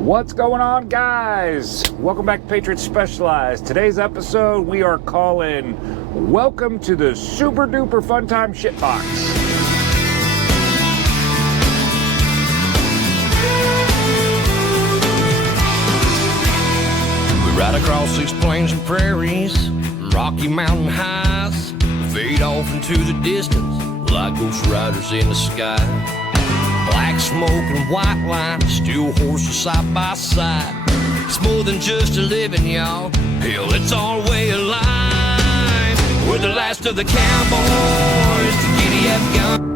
What's going on, guys? Welcome back to Patriot Specialized. Today's episode we are calling Welcome to the Super Duper Fun Time Shitbox. We ride across these plains and prairies, rocky mountain highs, fade off into the distance like ghost riders in the sky. Black smoke and white line, steel horses side by side. It's more than just a living, y'all. Hell, it's our way of life. We're the last of the cowboys to giddy up gun.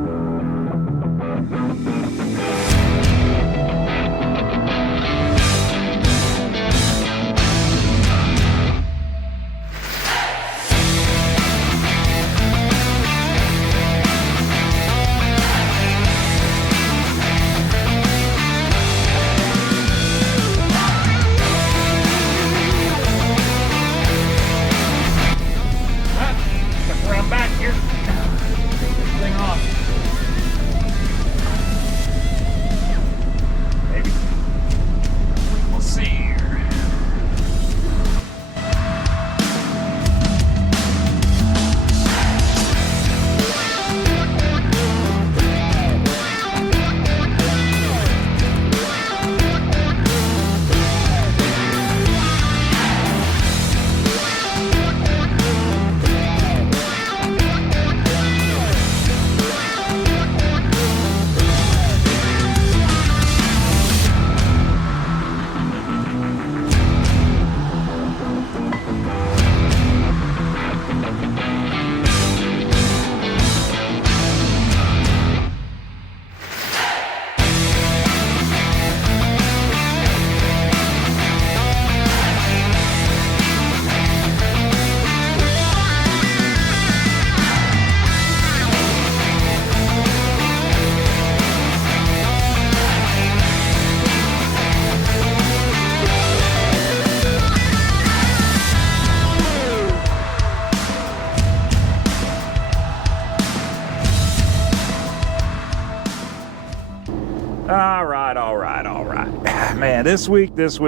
All right. Man, this week has,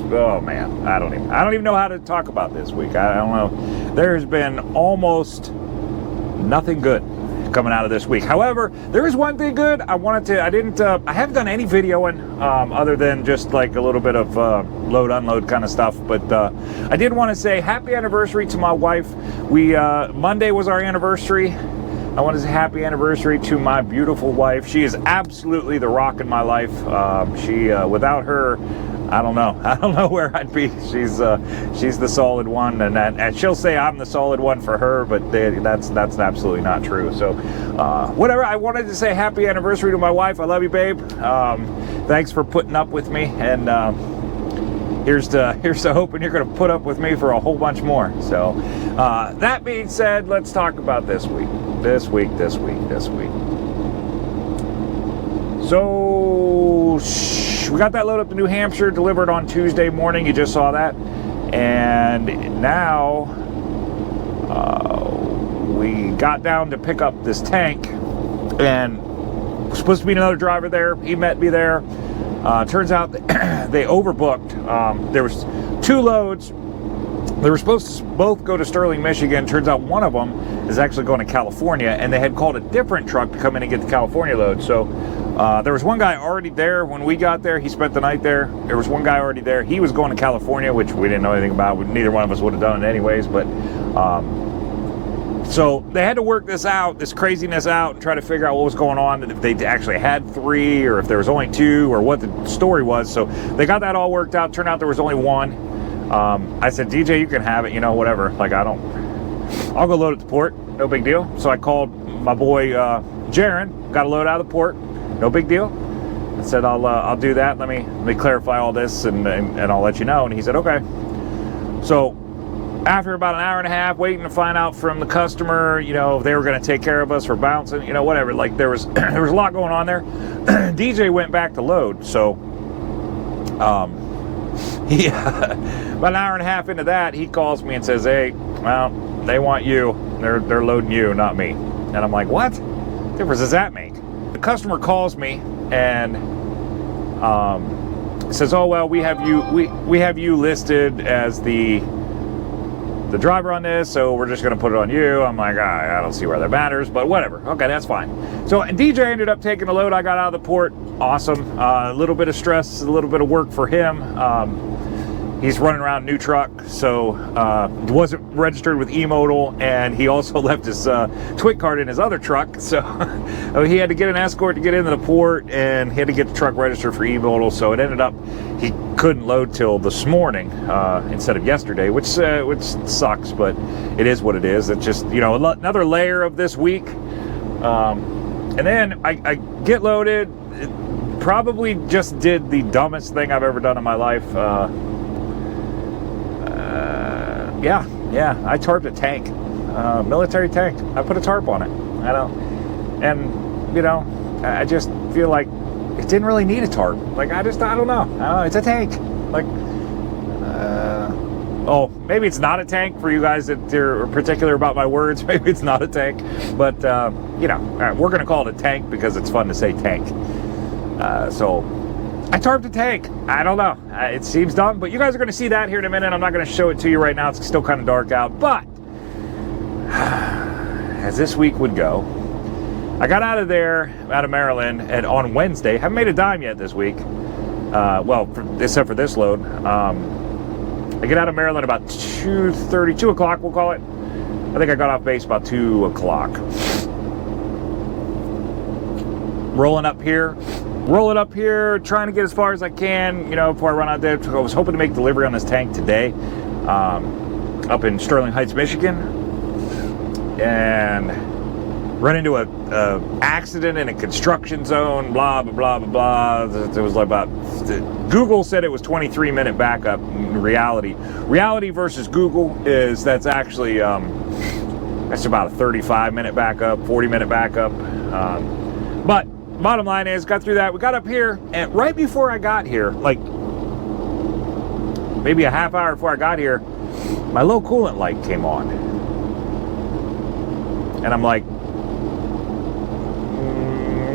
oh man, I don't even know how to talk about this week. I don't know. There's been almost nothing good coming out of this week. However, there is one thing good. I haven't done any videoing other than just like a little bit of load, unload kind of stuff. But I did want to say happy anniversary to my wife. Monday was our anniversary. I want to say happy anniversary to my beautiful wife. She is absolutely the rock in my life. Without her, I don't know where I'd be. She's the solid one, and she'll say I'm the solid one for her, but that's absolutely not true. So, whatever. I wanted to say happy anniversary to my wife. I love you, babe. Thanks for putting up with me, and here's to hoping you're going to put up with me for a whole bunch more. So, that being said, let's talk about this week. This week. So, we got that load up to New Hampshire, delivered on Tuesday morning. You just saw that. And now, we got down to pick up this tank. And was supposed to be another driver there. He met me there. Turns out they overbooked. There was two loads. They were supposed to both go to Sterling, Michigan. Turns out one of them is actually going to California, and they had called a different truck to come in and get the California load. So there was one guy already there when we got there. He spent the night there. There was one guy already there. He was going to California, which we didn't know anything about. Neither one of us would have done it anyways. But so they had to work this craziness out, and try to figure out what was going on, if they actually had three or if there was only two or what the story was. So they got that all worked out. Turned out there was only one. I said, DJ, you can have it, whatever. Like, I'll go load at the port. No big deal. So I called my boy, Jaron, got a load out of the port. No big deal. I said, I'll do that. Let me clarify all this and I'll let you know. And he said, okay. So after about an hour and a half waiting to find out from the customer, if they were going to take care of us for bouncing, whatever. Like, there was a lot going on there. DJ went back to load. So, about an hour and a half into that, he calls me and says, hey, well, they want you. They're loading you, not me. And I'm like, what difference does that make? The customer calls me and Says, oh well, we have you listed as the driver on this, so we're just going to put it on you. I'm like, I don't see where that matters, but whatever. Okay, that's fine. So DJ ended up taking the load. I got out of the port. Awesome. A little bit of stress, a little bit of work for him. He's running around a new truck, so he wasn't registered with E-Modal, and he also left his twit card in his other truck, so he had to get an escort to get into the port, and he had to get the truck registered for E-Modal, so it ended up he couldn't load till this morning instead of yesterday, which sucks, but it is what it is. It's just, you know, another layer of this week. And then I get loaded. Probably just did the dumbest thing I've ever done in my life. Yeah, I tarped a tank, military tank. I put a tarp on it. And you know, I just feel like it didn't really need a tarp. Like I don't know. It's a tank. Like, oh, maybe it's not a tank for you guys that are particular about my words. Maybe it's not a tank, but you know, we're gonna call it a tank because it's fun to say tank. So I tarped a tank. I don't know. It seems dumb, but you guys are going to see that here in a minute. I'm not going to show it to you right now. It's still kind of dark out. But as this week would go, I got out of there, out of Maryland, and on Wednesday, haven't made a dime yet this week. Well, except for this load. I get out of Maryland about 2:30, 2 o'clock, we'll call it. I think I got off base about 2 o'clock. Rolling up here, trying to get as far as I can, you know, before I run out there. I was hoping to make delivery on this tank today, up in Sterling Heights, Michigan, and run into a accident in a construction zone, blah, blah, blah, blah, blah. It was like about, Google said it was 23-minute backup. In reality versus Google is, that's actually, that's about a 35-minute backup, 40-minute backup. But bottom line is, got through that. We got up here, and right before I got here, like maybe a half hour before I got here, my low coolant light came on. And I'm like,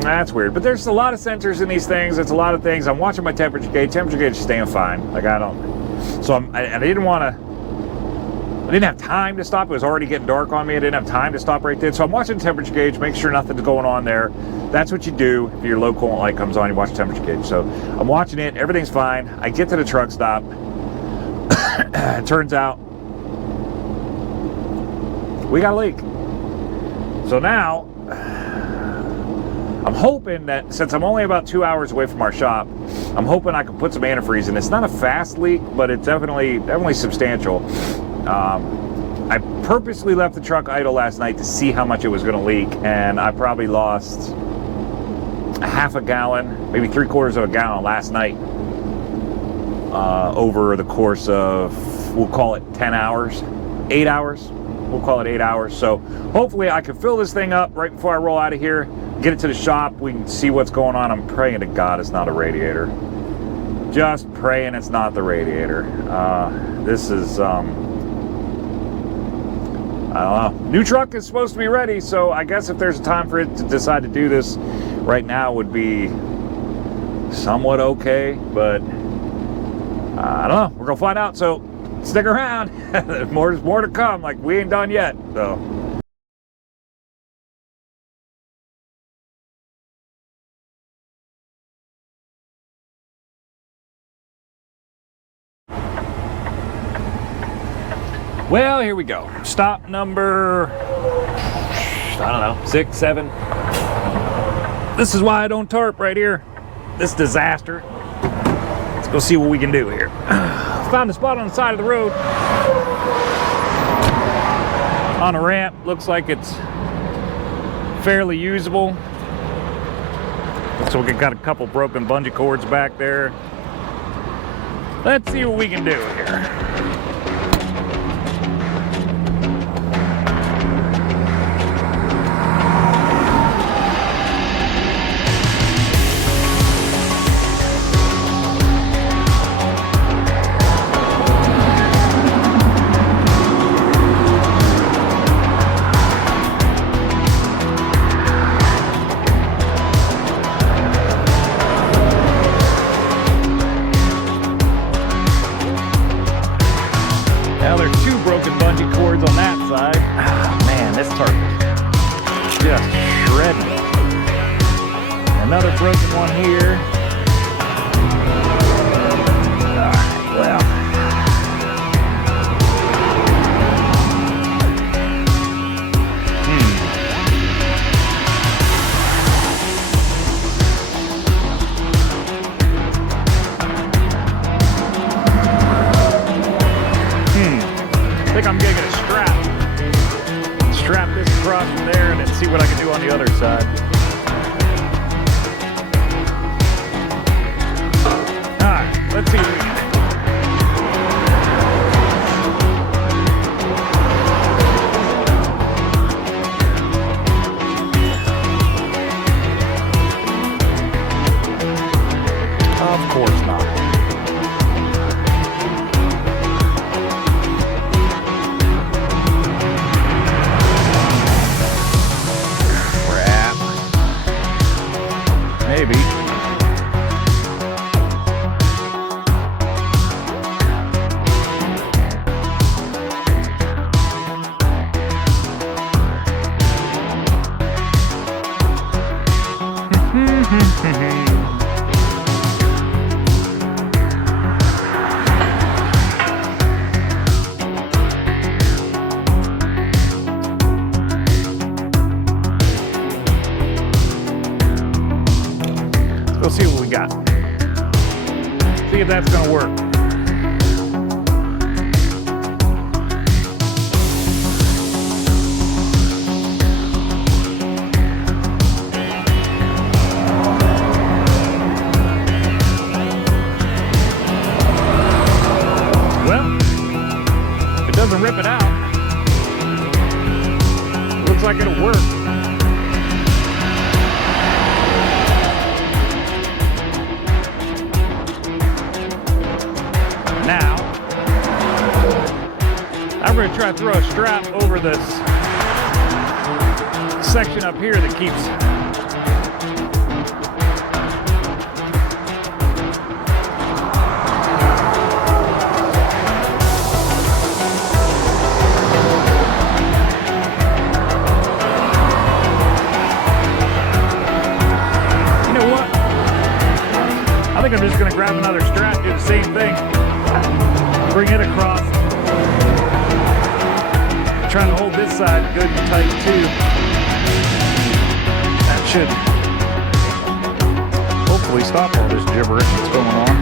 that's weird. But there's a lot of sensors in these things. It's a lot of things. I'm watching my temperature gauge. Temperature gauge is staying fine. Like, I don't. So I didn't want to. I didn't have time to stop. It was already getting dark on me. I didn't have time to stop right there. So I'm watching the temperature gauge, make sure nothing's going on there. That's what you do if your low coolant light comes on, you watch the temperature gauge. So I'm watching it, everything's fine. I get to the truck stop. It turns out we got a leak. So now I'm hoping that, since I'm only about 2 hours away from our shop, I'm hoping I can put some antifreeze in. It's not a fast leak, but it's definitely substantial. I purposely left the truck idle last night to see how much it was going to leak, and I probably lost a half a gallon, maybe 3/4 of a gallon last night, over the course of, we'll call it 10 hours, 8 hours. We'll call it 8 hours. So hopefully I can fill this thing up right before I roll out of here, get it to the shop. We can see what's going on. I'm praying to God it's not a radiator. Just praying it's not the radiator. This is, I don't know. New truck is supposed to be ready, so I guess if there's a time for it to decide to do this, right now would be somewhat okay, but I don't know. We're gonna find out, so stick around. There's more to come. Like, we ain't done yet, so. Well, here we go. Stop number, I don't know, 6, 7. This is why I don't tarp right here. This disaster. Let's go see what we can do here. Found a spot on the side of the road. On a ramp. Looks like it's fairly usable. Looks like we've got a couple broken bungee cords back there. Let's see what we can do here. broken one here. Alright, well. I think I'm gonna get a strap this across from there and then see what I can do on the other side. Alright, let's see what we can do. Of course not. Maybe. Let's see what we got. See if that's gonna work. Well, if it doesn't rip it out, it looks like it'll work. Now, I'm going to try to throw a strap over this section up here that keeps you know what? I think I'm just going to grab another strap, do the same thing. Bring it across. Trying to hold this side good and tight too. That should hopefully stop all this gibberish that's going on.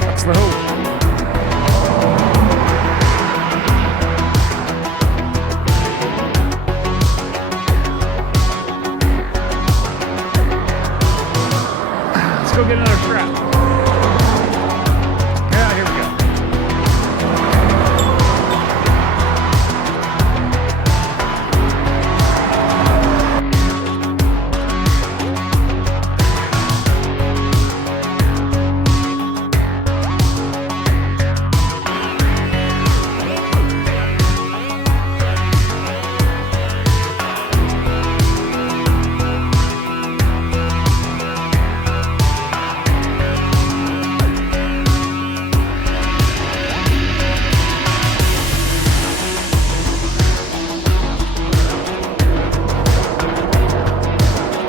That's the hope. Let's go get another strap.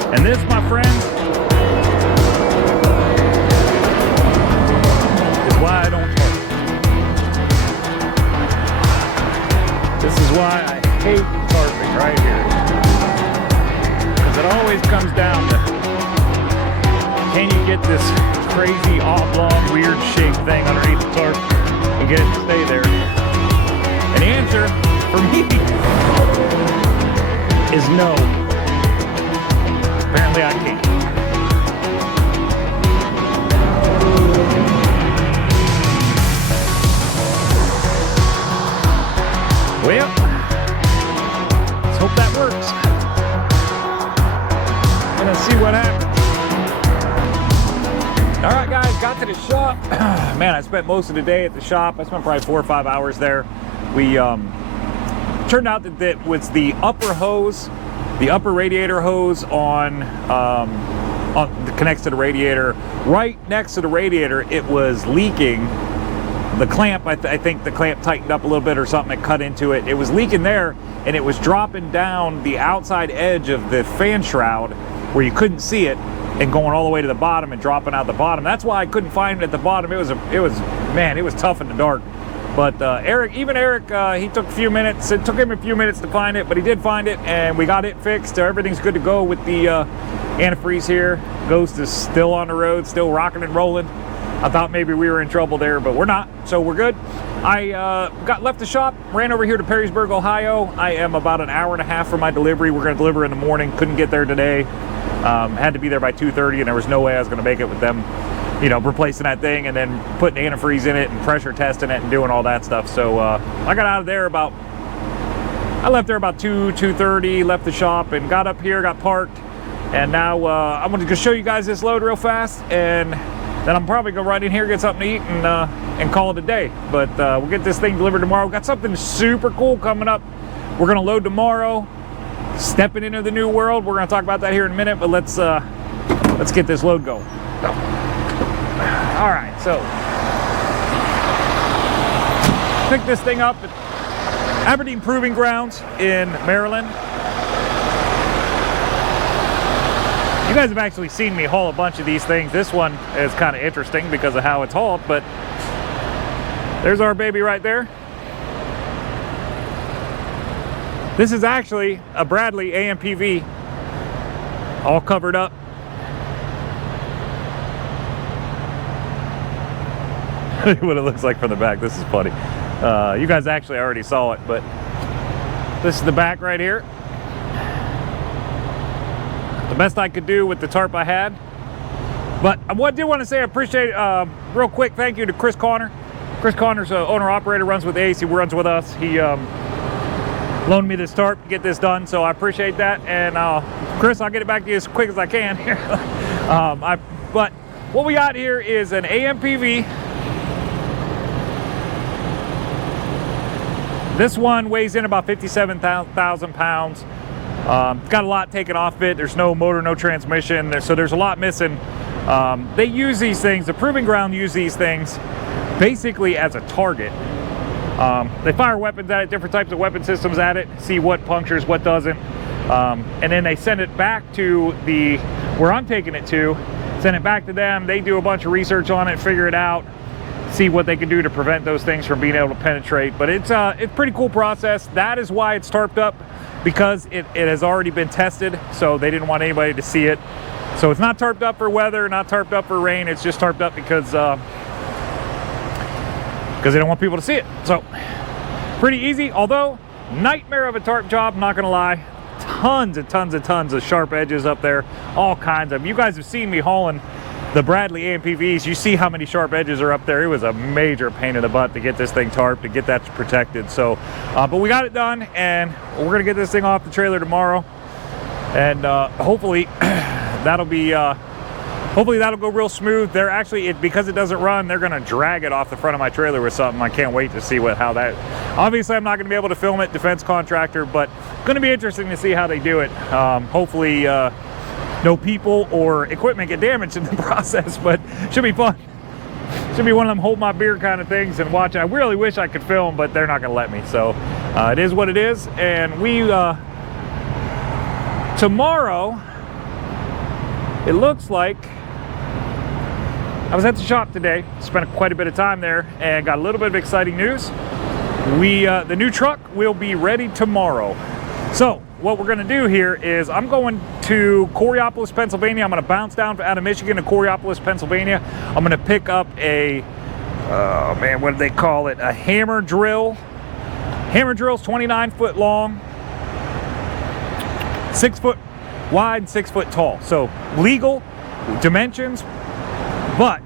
And this, my friends, is why I don't tarp. This is why I hate tarping right here. Because it always comes down to, can you get this crazy oblong, weird shaped thing underneath the tarp and get it to stay there? And the answer, for me, is no. Apparently I can't. Well, let's hope that works. I'm gonna see what happens. All right, guys, got to the shop. Man, I spent most of the day at the shop. I spent probably 4 or 5 hours there. We turned out that it was the upper hose, the upper radiator hose on that connects to the radiator. Right next to the radiator, it was leaking the clamp, I think the clamp tightened up a little bit or something, it cut into it. It was leaking there, and it was dropping down the outside edge of the fan shroud where you couldn't see it, and going all the way to the bottom and dropping out the bottom. That's why I couldn't find it at the bottom. It was man, it was tough in the dark. But Eric, he took a few minutes. It took him a few minutes to find it, but he did find it, and we got it fixed. Everything's good to go with the antifreeze here. Ghost is still on the road, still rocking and rolling. I thought maybe we were in trouble there, but we're not, so we're good. I left the shop, ran over here to Perrysburg, Ohio. I am about an hour and a half from my delivery. We're going to deliver in the morning. Couldn't get there today. Had to be there by 2:30, and there was no way I was going to make it with them, you know, replacing that thing and then putting antifreeze in it and pressure testing it and doing all that stuff. So I got out of there I left there about 2:30, left the shop and got up here, got parked, and now I'm going to show you guys this load real fast, and then I'm probably going to run in here, get something to eat, and call it a day. But we'll get this thing delivered tomorrow. We've got something super cool coming up. We're going to load tomorrow, stepping into the new world. We're going to talk about that here in a minute, but let's get this load going. All right, so picked this thing up at Aberdeen Proving Grounds in Maryland. You guys have actually seen me haul a bunch of these things. This one is kind of interesting because of how it's hauled, but there's our baby right there. This is actually a Bradley AMPV, all covered up. What it looks like from the back. This is funny. You guys actually already saw it, but this is the back right here. The best I could do with the tarp I had. But I did want to say I appreciate, real quick, thank you to Chris Connor. Chris Connor's owner-operator, runs with Ace. He runs with us. He loaned me this tarp to get this done, so I appreciate that. And Chris, I'll get it back to you as quick as I can here. But what we got here is an AMPV. This one weighs in about 57,000 pounds. It's got a lot taken off it. There's no motor, no transmission, so there's a lot missing. They use these things, the Proving Ground use these things basically as a target. They fire weapons at it, different types of weapon systems at it, see what punctures, what doesn't. And then they send it back to where I'm taking it to, send it back to them. They do a bunch of research on it, figure it out, see what they can do to prevent those things from being able to penetrate. But it's a pretty cool process. That is why it's tarped up, because it has already been tested, so they didn't want anybody to see it. So it's not tarped up for weather, not tarped up for rain. It's just tarped up because they don't want people to see it. So pretty easy, although nightmare of a tarp job, not gonna lie. Tons and tons and tons of sharp edges up there, all kinds of them. You guys have seen me hauling the Bradley AMPVs. You see how many sharp edges are up there. It was a major pain in the butt to get this thing tarped, to get that protected. So, but we got it done, and we're gonna get this thing off the trailer tomorrow, and hopefully that'll go real smooth. They're actually, because it doesn't run, they're gonna drag it off the front of my trailer with something. I can't wait to see how that. Obviously, I'm not gonna be able to film it, defense contractor, but gonna be interesting to see how they do it. Hopefully, no people or equipment get damaged in the process, but should be fun. Should be one of them hold my beer kind of things and watch. I really wish I could film, but they're not gonna let me. So it is what it is. And we tomorrow, it looks like, I was at the shop today, spent quite a bit of time there, and got a little bit of exciting news. The new truck will be ready tomorrow. So what we're gonna do here is I'm going to Coraopolis, Pennsylvania. I'm gonna bounce down out of Michigan to Coraopolis, Pennsylvania. I'm gonna pick up a, oh man, what do they call it? A hammer drill. Hammer drill's 29 foot long, 6 foot wide, 6 foot tall. So legal dimensions, but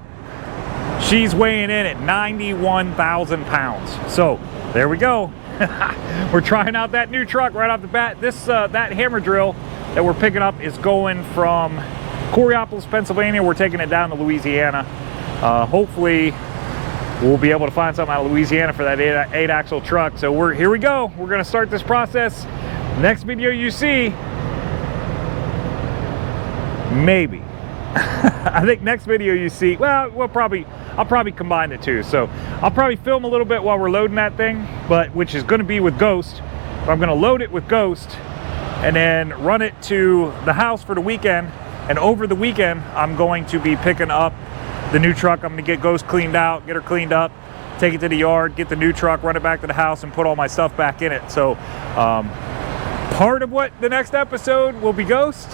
she's weighing in at 91,000 pounds. So there we go. We're trying out that new truck right off the bat. That hammer drill that we're picking up is going from Coraopolis, Pennsylvania. We're taking it down to Louisiana. Hopefully we'll be able to find something out of Louisiana for that 8-axle truck. So here we go. We're gonna start this process. Next video you see, maybe. I think next video you see, well, I'll probably combine the two. So I'll probably film a little bit while we're loading that thing, which is going to be with Ghost. But I'm going to load it with Ghost and then run it to the house for the weekend. And over the weekend, I'm going to be picking up the new truck. I'm going to get Ghost cleaned out, get her cleaned up, take it to the yard, get the new truck, run it back to the house, and put all my stuff back in it. So part of what the next episode will be Ghost.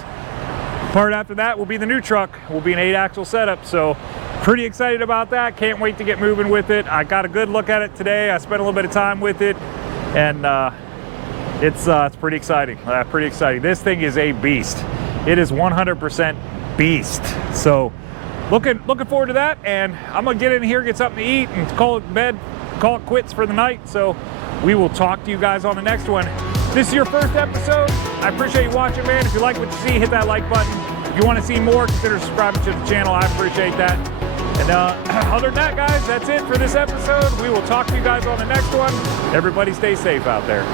Part after that will be the new truck. Will be an 8-axle setup. So pretty excited about that. Can't wait to get moving with it. I got a good look at it today. I spent a little bit of time with it, and it's pretty exciting. Pretty exciting. This thing is a beast. It is 100% beast. So looking forward to that, and I'm gonna get in here, get something to eat, and call it bed, call it quits for the night. So we will talk to you guys on the next one. This is your first episode. I appreciate you watching, man. If you like what you see, hit that like button. If you want to see more, consider subscribing to the channel. I appreciate that. And other than that, guys, that's it for this episode. We will talk to you guys on the next one. Everybody stay safe out there.